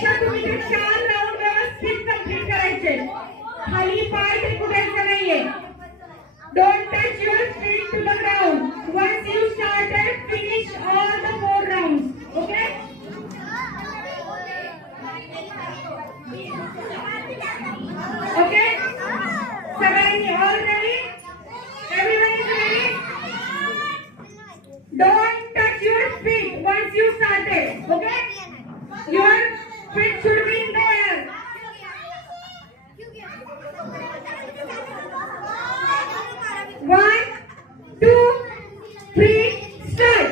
त्यापेक्षा तुम्ही ते 4 राऊंड व्यवस्थित कंप्लीट करायचे. खाली पाय टेकवायचा नाहीये. Don't touch your feet to the ground. Once you started, finish all the 4 rounds. Okay? Okay? Sagaini, all ready? Everyone is ready? Don't touch your feet once you started. Okay? Your feet should be in the air. One, two, three, start.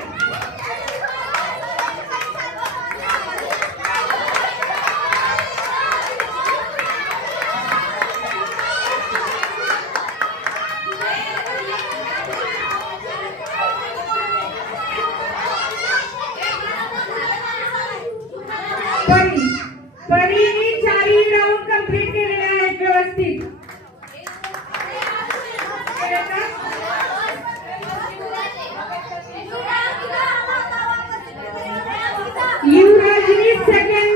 परीने 4 round complete केलेले आहेत व्यवस्थित. युवराजनी second